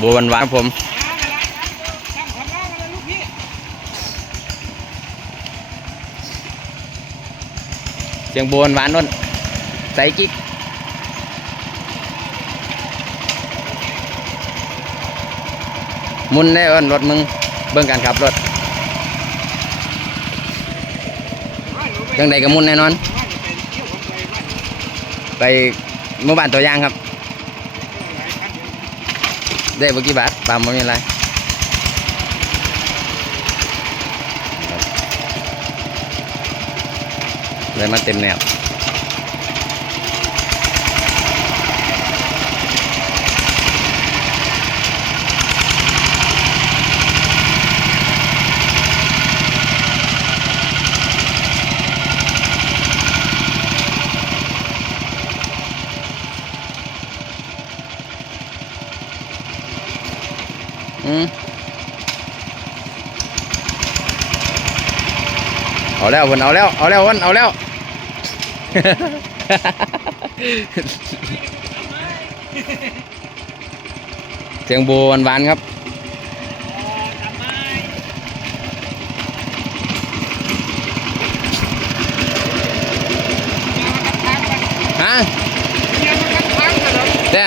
บัววันวานครับผมเสียงบัววันวานนุ่นใส่กิ๊กมุนได้เอิ้นรถมึงเบิ่งการขับรถจังใดก็มุนแน่นอน ไปหมู่บ้านตัวอย่างครับ ได้บ่กี่บาทตามบ่มีอะไรเลยมาเต็มแนว อืมเอาแล้วเพิ่นเอาแล้ว เอาแล้วเพิ่นเอาแล้ว เสียงโบหวานๆครับฮะแต่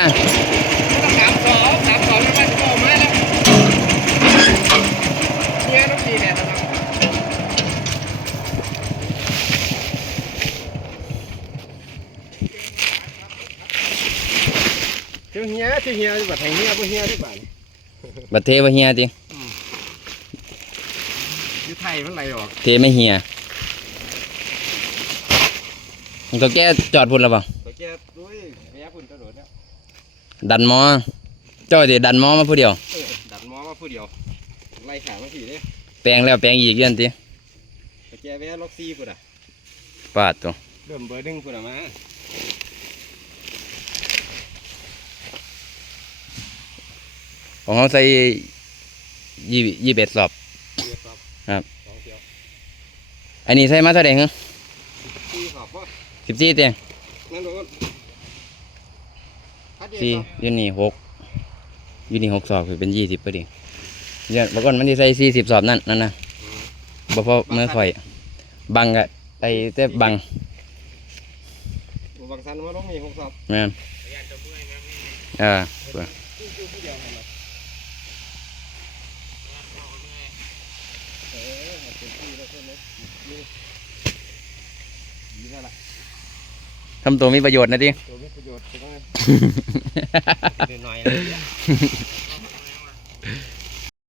เจ้าเฮียเจ้าเฮียแบบแห่งเฮียบ่เฮียได้บ้านบัดเทบ่เฮียติอยู่ไทยมันไรหรอกเทไม่เฮียตัวแกจอดพุ่นแล้วเปล่าไปแกด้วยระยะพุ่นกระโดดเนี่ยดันหมอเจ้าสิดันหมอมาผู้เดียวเออดัดหมอมาผู้เดียวไล่ขามาผีเลยแปลงแล้วแปลงอีกเรื่อนติไปแกแวะล็อกซี่พุ่นอะปาดตัวเริ่มเบอร์หนึ่งพุ่นอะมา ของเขาใส่ยี่ยี่สิบเอ็ดสอบ เรียบครับครับ สองเดียวอันนี้ใส่มาเท่าไหร่ฮะซี่ขอบว่าสิบสี่เตียงนั่นโดนพัดเดียวสี่ครับยูนี่หกยูนี่หกสอบคือเป็นยี่สิบพอดีเดี๋ยวบอกก่อนมันที่ใส่สี่สิบสอบนั่นนั่นนะบ่พอเมื่อข่อย บังอะไอ้แต่บังบางสันมาลงมีหกสอบแม่นเออเปิดเออเป็นที่แล้วเพื่อนเลยนี่ดีแล้วล่ะ ทำตัวมีประโยชน์นะดิ ตัวมีประโยชน์ใช่ไหม หน่อยๆเลย